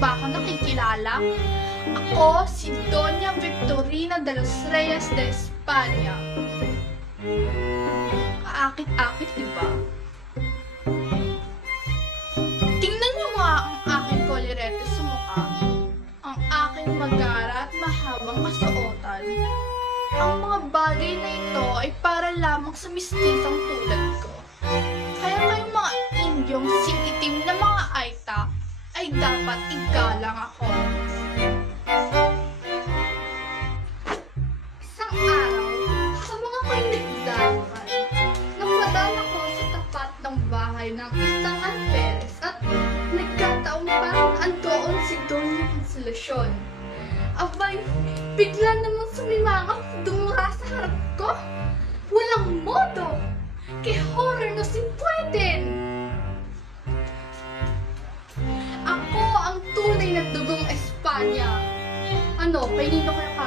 ba ako nakikilala? Ako si Doña Victorina de los Reyes de España. Kaakit-akit, diba? Tingnan niyo nga ang aking kolirete sa mukha. Ang aking magara at mahabang kasuotan. Ang mga bagay na ito ay para lamang sa mistisang tulad ko. Kaya kayong mga Indyong singitim na mga Aita ay dapat igalang ako. Isang araw, habang ako'y nagdalakan, napadala ko sa tapat ng bahay ng isang alferes at nagkataong parang andoon si Doña Consolacion. Abay, bigla namang sumimangap dumura sa harap ko. Walang modo! Que horror no si pueden! Ako ang tunay na dugong Espanya. Ano, painino ko yung